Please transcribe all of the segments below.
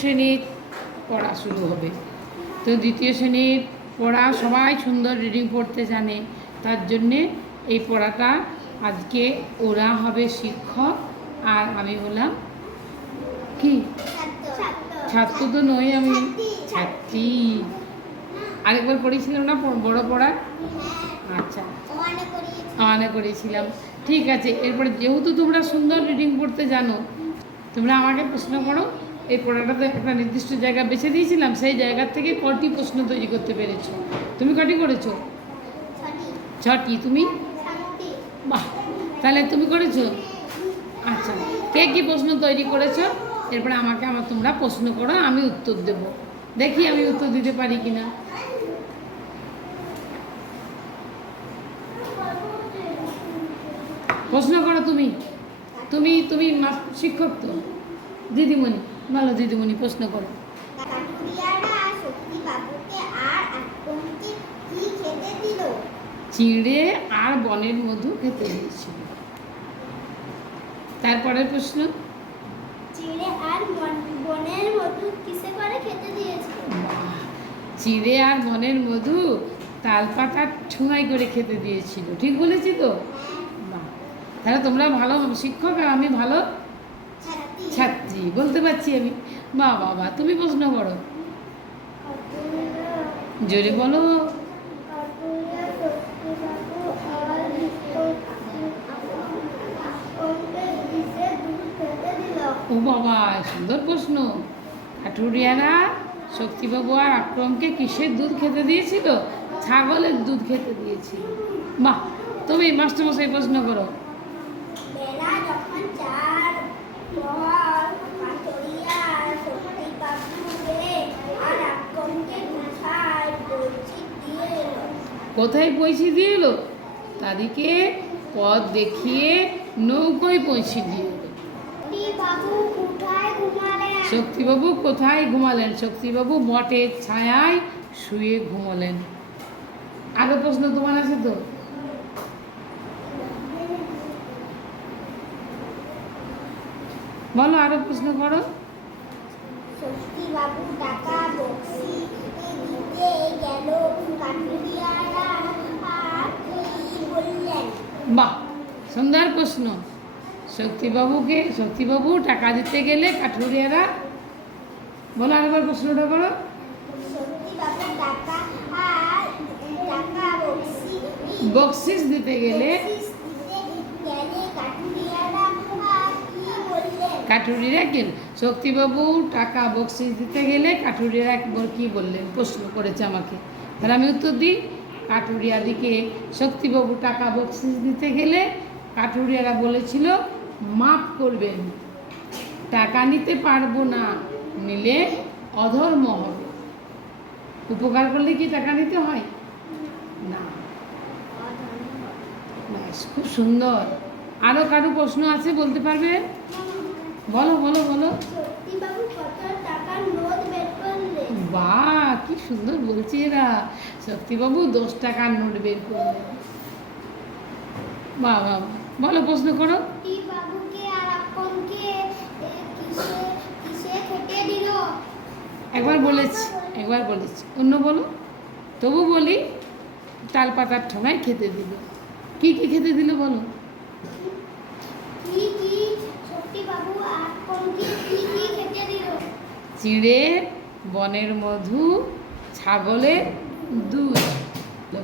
শ্রেণীর পড়া শুরু হবে। তো দ্বিতীয় শ্রেণীর পড়া সবাই সুন্দর রিডিং পড়তে জানে, তার জন্যে এই পড়াটা আজকে ওরা হবে শিক্ষক আর আমি হলাম কি ছাত্র। তো নই, আমি ছাত্রী। আরেকবার পড়েছিলাম না বড় পড়া? আচ্ছা, আনে করেছিলাম। ঠিক আছে, এরপরে যেহেতু তোমরা সুন্দর রিডিং পড়তে জানো, তোমরা আমাকে প্রশ্ন করো। এই পড়াটাতে একটা নির্দিষ্ট জায়গা বেছে দিয়েছিলাম, সেই জায়গা থেকে কটি প্রশ্ন তৈরি করতে পেরেছো? তুমি কটি করেছো? 6টি। তুমি? বাহ, তাহলে তুমি করেছো? আচ্ছা, কে কী প্রশ্ন তৈরি করেছো? এরপরে আমাকে তোমরা প্রশ্ন করো, আমি উত্তর দেব। দেখি আমি উত্তর দিতে পারি কিনা। প্রশ্ন করো তুমি। তুমি তুমি শিক্ষক তো। দিদিমণি, ভালো দিদিমণি, প্রশ্ন করো। চিঁড়ে আর বনের মধু খেতে দিয়েছিল। তারপরের প্রশ্ন, চিঁড়ে আর বনের মধু কিসে করে খেতে দিয়েছিল? চিঁড়ে আর বনের মধু তালপাতার ঠুঙাই করে খেতে দিয়েছিল। ঠিক বলেছি তো? তাহলে তোমরা ভালো শিক্ষক আর আমি ভালো ছাত্রী, বলতে পারছি আমি। বাহ বাহ বাহ, তুমি প্রশ্ন করো, জোরে বলো। ও বাবা, সুন্দর প্রশ্ন। কাঠুরিয়ারা শক্তিবাবু আর আক্রমকে কিসের দুধ খেতে দিয়েছিল? ছাগলের দুধ খেতে দিয়েছিল। বাহ, তুমি মাস্টারমশাই প্রশ্ন করো। কোথায় পৌঁছে দিয়ে এলো? তাদেরকে পথ দেখিয়ে নৌকোয় পৌঁছে দিয়ে এলো। শক্তিবাবু কোথায় ঘুমালেন? শক্তিবাবু বটের ছায়ায় শুয়ে ঘুমালেন। আরো প্রশ্ন তোমার আছে তো? বলো, আরো প্রশ্ন করো। শক্তিবাবু টাকা বকশিশ দিতে গেল, কাঠুরিয়ারা কি বললেন? বাহ, সুন্দর প্রশ্ন। শক্তিবাবু টাকা দিতে গেলে কাঠুরিয়ারা, বলো আরেকবার প্রশ্নটা করো। বকশিস দিতে গেলে কাঠুরিরা কি? শক্তিবাবু টাকা বকশিস দিতে গেলে কাঠুরিয়ারা কি বললেন? প্রশ্ন করেছে আমাকে, তাহলে আমি উত্তর দিই। কাঠুরিয়াদিকে শক্তিবাবু টাকা বকশিস দিতে গেলে কাঠুরিয়ারা বলেছিল, মাপ করবেন, টাকা নিতে পারবো না, নিলে অধর্ম হবে। উপকার করলে কি টাকা নিতে হয়? না। খুব সুন্দর। আরো কারো প্রশ্ন আছে, বলতে পারবে? বলো বলো বলো। বাহ, কি সুন্দর বলছে এরা। শক্তিবাবু 10 টাকার নোট বের করলেন। বাহ বাহ, বলো প্রশ্ন করো। একবার বলেছি, অন্য বলো। তবু বলি, তালপাতার ঠোঙায় খেতে দিল। কি কি খেতে দিল বলো? চিঁড়ে, বনের মধু, ছাগলের দুধ।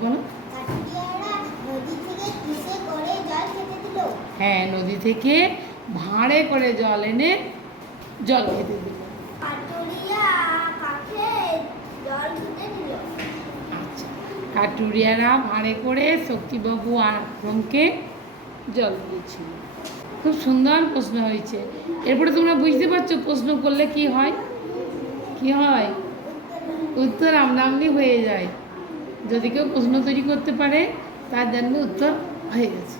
বলো। হ্যাঁ, নদী থেকে ভাঁড়ে করে জল এনে জল খেতে দিল। আচ্ছা, কাঠুরিয়ারা ভাঁড়ে করে শক্তিবাবু আর আক্রমকে জল দিয়েছিল। খুব সুন্দর প্রশ্ন হয়েছে। এরপরে তোমরা বুঝতে পারছো প্রশ্ন করলে কি হয়? কি হয়? উত্তর আমনামনি হয়ে যায়। যদি কেউ প্রশ্ন তৈরি করতে পারে, তার জন্য উত্তর হয়ে গেছে।